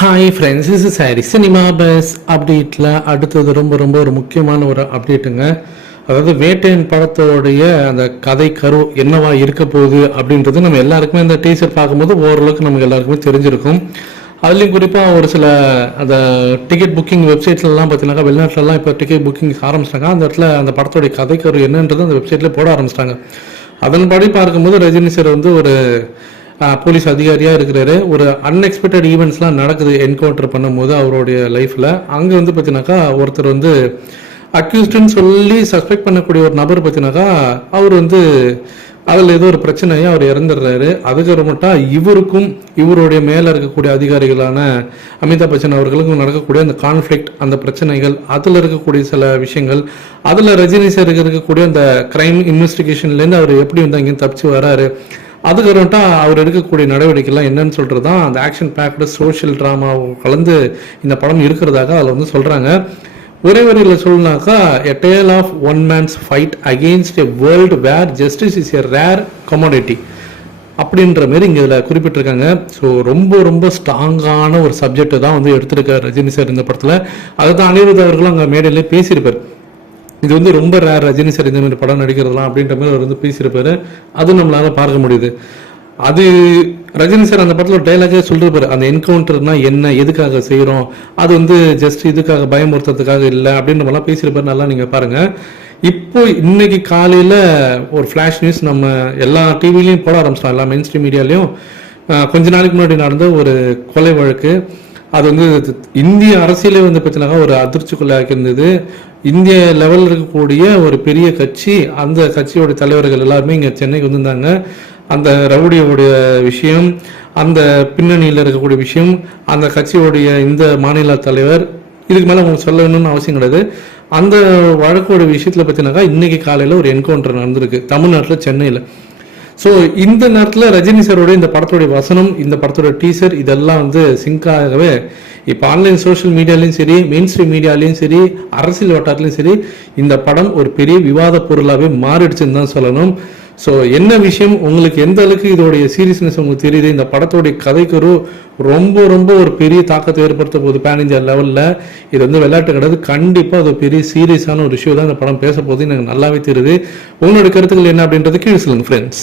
Hi friends is sorry cinema buzz அப்டேட்டில் அடுத்தது ரொம்ப ரொம்ப ஒரு முக்கியமான ஒரு அப்டேட்டுங்க அதாவது வேட்டையன் படத்தோடைய அந்த கதை கரு என்னவா இருக்க போகுது அப்படின்றது நம்ம எல்லாருக்குமே இந்த டீசர் பார்க்கும்போது ஓரளவுக்கு நமக்கு எல்லாருக்குமே தெரிஞ்சிருக்கும். அதுலேயும் குறிப்பாக ஒரு சில அந்த டிக்கெட் புக்கிங் வெப்சைட்லலாம் பார்த்தீங்கன்னா வெளிநாட்டிலலாம் இப்போ டிக்கெட் புக்கிங் ஆரம்பிச்சிட்டாங்க. அந்த இடத்துல அந்த படத்தோடைய கதை கரு என்னன்றது அந்த வெப்சைட்டில் போட ஆரம்பிச்சிட்டாங்க. அதன்படி பார்க்கும்போது ரஜினி சார் வந்து ஒரு போலீஸ் அதிகாரியாக இருக்கிறாரு. ஒரு அன்எக்ஸ்பெக்டட் ஈவெண்ட்ஸ்லாம் நடக்குது என்கவுண்டர் பண்ணும்போது அவருடைய லைஃப்பில் அங்கே வந்து பார்த்தீங்கன்னாக்கா ஒருத்தர் வந்து அக்யூஸ்டுன்னு சொல்லி சஸ்பெக்ட் பண்ணக்கூடிய ஒரு நபர் பார்த்தீங்கன்னாக்கா அவர் வந்து அதில் ஏதோ ஒரு பிரச்சனையாக அவர் இறந்துடுறாரு. அதுக்கப்புறமேட்டா இவருக்கும் இவருடைய மேலே இருக்கக்கூடிய அதிகாரிகளான அமிதாப் பச்சன் அவர்களுக்கும் நடக்கக்கூடிய அந்த கான்ஃப்ளிக்ட் அந்த பிரச்சனைகள் அதில் இருக்கக்கூடிய சில விஷயங்கள் அதில் ரஜினி சார் இருக்கக்கூடிய அந்த கிரைம் இன்வெஸ்டிகேஷன்லேருந்து அவர் எப்படி வந்து அங்கேயும் தப்பிச்சு வராரு அதுக்கப்புறம்ட்டா அவர் எடுக்கக்கூடிய நடவடிக்கைலாம் என்னன்னு சொல்கிறது தான் அந்த ஆக்ஷன் பேக்டு சோஷியல் ட்ராமா கலந்து இந்த படம் இருக்கிறதாக அதில் வந்து சொல்கிறாங்க ஒரே வரியில் சொல்லணுனாக்கா a tale of one man's fight against a world where justice is a rare commodity அப்படின்ற மாரி இங்கே இதில் குறிப்பிட்டிருக்காங்க. ஸோ ரொம்ப ரொம்ப ஸ்ட்ராங்கான ஒரு சப்ஜெக்ட் தான் வந்து எடுத்திருக்கார் ரஜினி சார் இந்த படத்தில். அதை தான் அனிருத் அவர்களும் அங்கே மேடையிலே பேசியிருப்பார். இது வந்து ரொம்ப ரேர் ரஜினி சார் இந்த மாதிரி படம் நடிக்கிறதுலாம் அப்படின்ற மாதிரி அவர் வந்து பேசியிருப்பாரு. அது நம்மளால பார்க்க முடியுது. அது ரஜினி சார் அந்த படத்தில் டைலாகே சொல்லிருப்பாரு. அந்த என்கவுண்டர்னா என்ன எதுக்காக செய்கிறோம் அது வந்து ஜஸ்ட் இதுக்காக பயமுறுத்துறதுக்காக இல்லை அப்படின்ற மாதிரிலாம் பேசியிருப்பாரு. நல்லா நீங்கள் பாருங்கள் இப்போ இன்னைக்கு காலையில் ஒரு ஃப்ளாஷ் நியூஸ் நம்ம எல்லா டிவிலையும் போட ஆரம்பிச்சிட்டோம். எல்லா மெயின் ஸ்ட்ரீம் மீடியாலையும் கொஞ்ச நாளைக்கு முன்னாடி நடந்த ஒரு கொலை வழக்கு. அது வந்து இந்திய அரசியலே வந்து பார்த்தீங்கன்னா ஒரு அதிர்ச்சிக்குள்ளாக இருந்தது. இந்திய லெவலில் இருக்கக்கூடிய ஒரு பெரிய கட்சி அந்த கட்சியோட தலைவர்கள் எல்லாருமே இங்கே சென்னைக்கு வந்திருந்தாங்க. அந்த ரவுடியோடைய விஷயம் அந்த பின்னணியில் இருக்கக்கூடிய விஷயம் அந்த கட்சியோடைய இந்த மாநில தலைவர் இதுக்கு மேலே உங்களுக்கு சொல்லணும்னு அவசியம் கிடையாது. அந்த வழக்கோட விஷயத்தில் பார்த்தீங்கன்னாக்கா இன்னைக்கு காலையில் ஒரு என்கவுண்டர் நடந்திருக்கு. தமிழ்நாட்டில் சென்னையில். ஸோ இந்த நேரத்தில் ரஜினி சாரோட இந்த படத்தோடைய வசனம் இந்த படத்தோட டீசர் இதெல்லாம் வந்து சிங்காகவே இப்போ ஆன்லைன் சோஷியல் மீடியாலையும் சரி மெயின் ஸ்ட்ரீம் மீடியாலையும் சரி அரசியல் வட்டாரத்துலையும் சரி இந்த படம் ஒரு பெரிய விவாத பொருளாகவே மாறிடுச்சுன்னு தான் சொல்லணும். ஸோ என்ன விஷயம்? உங்களுக்கு எந்த அளவுக்கு இதோடைய சீரியஸ்னஸ் உங்களுக்கு தெரியுது? இந்த படத்தோடைய கதைக்குரு ரொம்ப ரொம்ப ஒரு பெரிய தாக்கத்தை ஏற்படுத்த போகுது பேன் இந்தியா லெவலில் இது வந்து விளையாட்டு கிடையாது. கண்டிப்பாக அது பெரிய சீரியஸான ஒரு இஷ்யூ தான் இந்த படம் பேச போகுது எனக்கு நல்லாவே தெரியுது. உங்களுடைய கருத்துக்கள் என்ன அப்படின்றது கீழே சொல்லுங்கள் ஃப்ரெண்ட்ஸ்